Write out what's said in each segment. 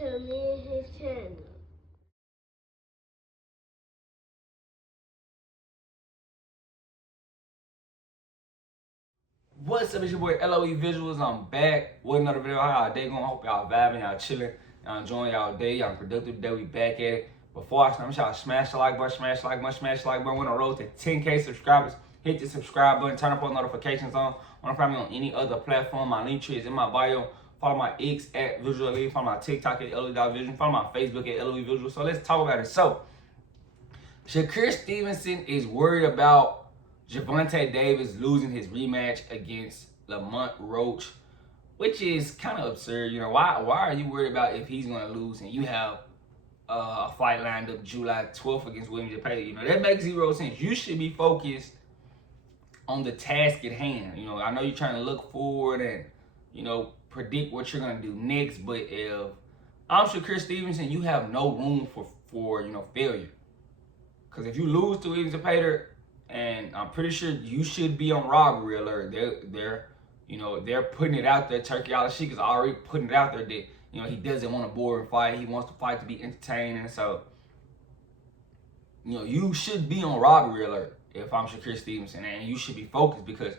to me and his channel. What's up, it's your boy LOE Visuals. I'm back with another video. How y'all day going? Hope y'all vibing, y'all chilling, y'all enjoying y'all day, y'all productive day. We back at it. Before I start, I'm y'all smash the like button, smash the like button, smash the like button. We're on the road to 10K subscribers. Hit the subscribe button, turn up on notifications on. Want to find me on any other platform? My link tree is in my bio. Follow my X at Visual LOE. Follow my TikTok at LOE.Vision. Follow my Facebook at LOE Visual. So let's talk about it. So, Shakur Stevenson is worried about Gervonta Davis losing his rematch against Lamont Roach, which is kind of absurd. You know, why are you worried about if he's going to lose and you have a fight lined up July 12th against William J. You know, that makes zero sense. You should be focused on the task at hand. You know, I know you're trying to look forward and, you know, predict what you're going to do next, but if I'm Shakur Stevenson, you have no room for you know, failure. Because if you lose to William J. and I'm pretty sure you should be on robbery alert. They're putting it out there. Turkey Al-Sheik is already putting it out there that, you know, he doesn't want a boring fight. He wants the fight to be entertaining. So, you know, you should be on robbery alert if I'm Shakur Stevenson, and you should be focused because,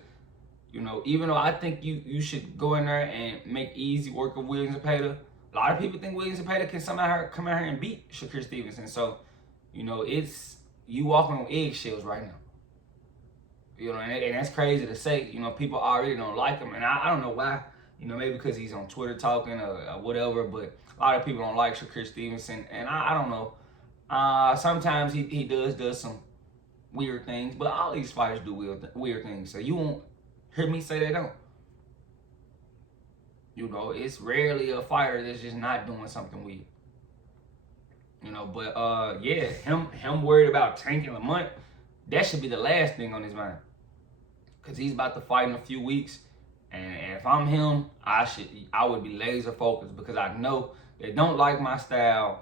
you know, even though I think you should go in there and make easy work of William Zepeda, a lot of people think William Zepeda can somehow come out here and beat Shakur Stevenson. So, you know, it's you walking on eggshells right now. You know, and that's crazy to say. You know, people already don't like him, and I don't know why. You know, maybe because he's on Twitter talking or whatever, but a lot of people don't like Shakur Stevenson, and I don't know. Sometimes he does some weird things, but all these fighters do weird things, so you won't hear me say they don't. You know, it's rarely a fighter that's just not doing something weird. You know, but yeah, him worried about tanking Lamont, that should be the last thing on his mind. Because he's about to fight in a few weeks. And if I'm him, I would be laser focused because I know they don't like my style.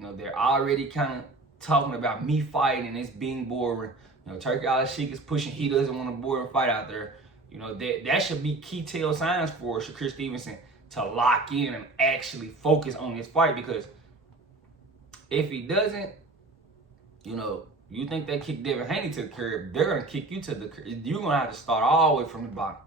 You know, they're already kind of talking about me fighting and it's being boring. You know, Turkey Al-Sheik is pushing, he doesn't want a boring fight out there. You know, that should be key tail signs for Shakur Stevenson to lock in and actually focus on this fight, because if he doesn't, you know, you think they kick Devin Haney to the curb, they're going to kick you to the curb. You're going to have to start all the way from the bottom.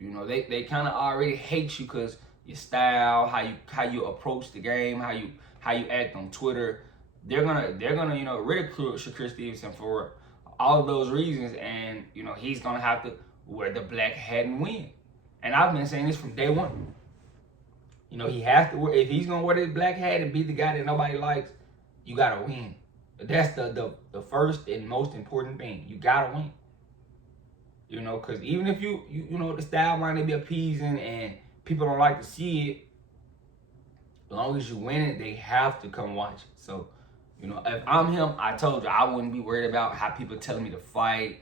You know, they kind of already hate you because your style, how you approach the game, how you act on Twitter. They're gonna you know, ridicule Shakur Stevenson for all of those reasons, and you know, he's gonna have to wear the black hat and win. And I've been saying this from day one. You know, he has to wear, if he's gonna wear this black hat and be the guy that nobody likes, you gotta win. That's the first and most important thing. You gotta win. You know, because even if you know, the style might be appeasing and people don't like to see it, as long as you win it, they have to come watch it. So, you know, if I'm him, I told you, I wouldn't be worried about how people telling me to fight.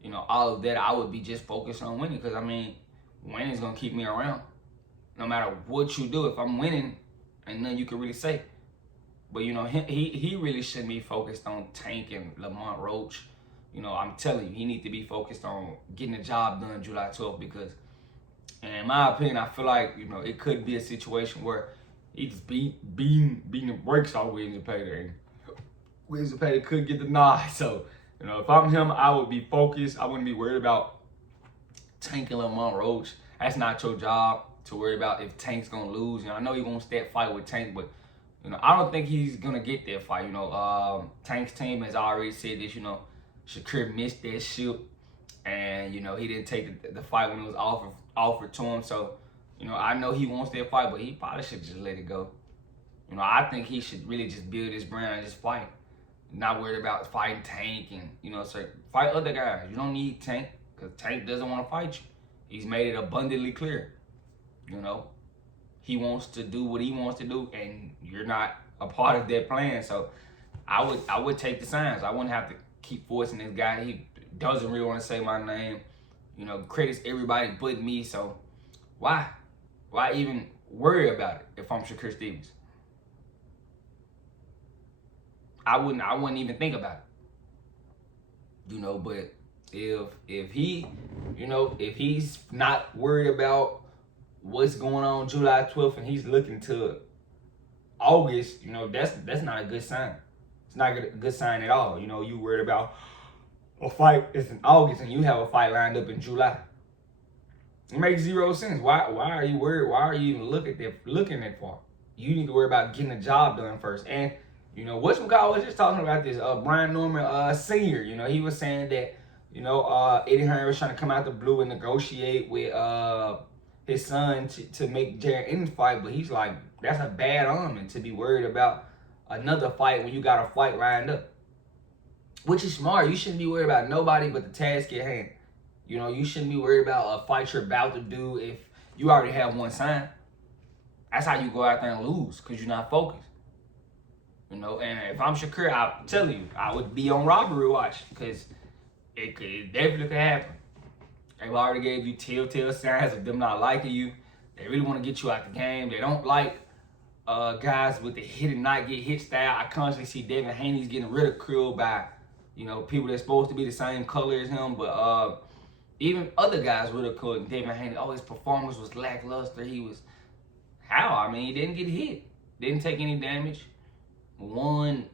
You know, all of that. I would be just focused on winning, because I mean, winning is gonna keep me around. No matter what you do, if I'm winning, ain't nothing you can really say. But you know, he really shouldn't be focused on tanking Lamont Roach. You know, I'm telling you, he needs to be focused on getting the job done July 12th, because, and in my opinion, I feel like, you know, it could be a situation where he just beating the brakes off William Zepeda, and William Zepeda could get the nod. So, you know, if I'm him, I would be focused. I wouldn't be worried about tanking Lamont Roach. That's not your job to worry about if Tank's gonna lose. You know, I know he wants that fight with Tank, but you know, I don't think he's gonna get that fight. You know, Tank's team has already said this. You know, Shakur missed that ship, and you know, he didn't take the fight when it was offered to him. So, you know, I know he wants that fight, but he probably should just let it go. You know, I think he should really just build his brand and just fight. Not worried about fighting Tank, and you know, so fight other guys. You don't need Tank, because Tank doesn't want to fight you. He's made it abundantly clear. You know, he wants to do what he wants to do, and you're not a part of that plan. So I would take the signs. I wouldn't have to keep forcing this guy. He doesn't really want to say my name. You know, credits everybody but me. So why even worry about it if I'm Shakur Stevens? I wouldn't even think about it. You know, but if he, you know, if he's not worried about what's going on July 12th and he's looking to August, that's not a good sign. It's not a good sign at all. You worried about a fight it's in August and you have a fight lined up in July. It makes zero sense. Why are you worried? Why are you even looking that far? You need to worry about getting the job done first. And whatchamacallit was just talking about this. Brian Norman Sr. He was saying that Eddie Hearn was trying to come out the blue and negotiate with his son to make Jared Ennis fight, but he's like, that's a bad omen to be worried about another fight when you got a fight lined up. Which is smart. You shouldn't be worried about nobody but the task at hand. You shouldn't be worried about a fight you're about to do if you already have one signed. That's how you go out there and lose, because you're not focused. And if I'm Shakur, I'll tell you, I would be on robbery watch, because it definitely could happen. They've already gave you telltale signs of them not liking you. They really want to get you out the game. They don't like guys with the hit and not get hit style. I constantly see Devin Haney's getting ridiculed by, people that's supposed to be the same color as him. But even other guys ridiculing Devin Haney. Oh, his performance was lackluster. How? He didn't get hit. Didn't take any damage. Won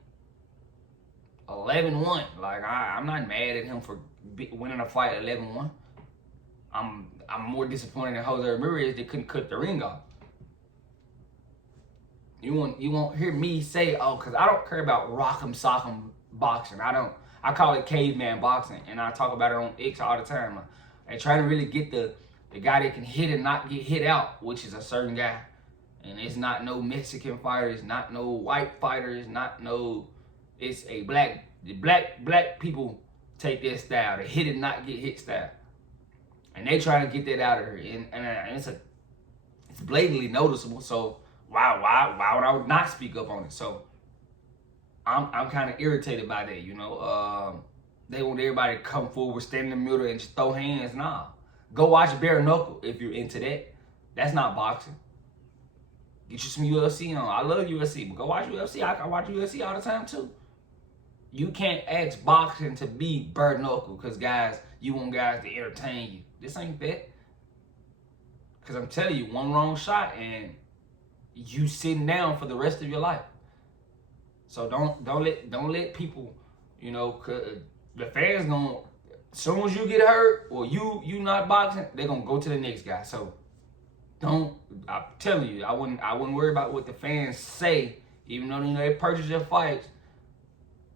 11-1. Like, I'm not mad at him for winning a fight 11-1. I'm more disappointed in Jose Ramirez that couldn't cut the ring off. You won't hear me say, because I don't care about rock'em sock'em boxing. I call it caveman boxing, and I talk about it on X all the time. I try to really get the guy that can hit and not get hit out, which is a certain guy. And it's not no Mexican fighter, it's not no white fighter, it's a black people take their style, the hit and not get hit style. And they try to get that out of her. And it's blatantly noticeable, so why would I not speak up on it? So I'm kind of irritated by that, They want everybody to come forward, stand in the middle, and just throw hands. Nah. Go watch bare knuckle if you're into that. That's not boxing. Get you some UFC on. I love UFC, but go watch UFC. I can watch UFC all the time too. You can't ask boxing to be bare knuckle because you want guys to entertain you. This ain't that. Because I'm telling you, one wrong shot and you sitting down for the rest of your life. So don't let people, the fans gonna, as soon as you get hurt or you not boxing, they're gonna go to the next guy. So I'm telling you, I wouldn't worry about what the fans say, even though they purchase your fights.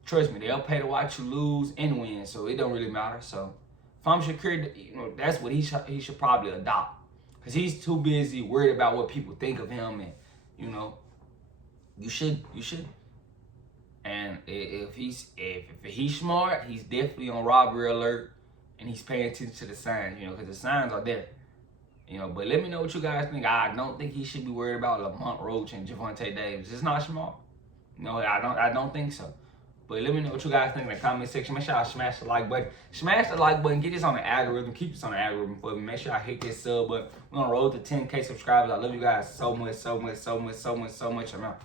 Trust me, they'll pay to watch you lose and win, so it don't really matter. So if I'm Shakur, that's what he should probably adopt, because he's too busy worried about what people think of him, and you should. And if he's smart, he's definitely on robbery alert, and he's paying attention to the signs, because the signs are there. But let me know what you guys think. I don't think he should be worried about Lamont, Roach, and Gervonta Davis. It's not smart. I don't think so. But let me know what you guys think in the comment section. Make sure y'all smash the like button. Smash the like button. Get this on the algorithm. Keep this on the algorithm for me. Make sure y'all hit this sub button. We're on the road to 10K subscribers. I love you guys so much. I'm out.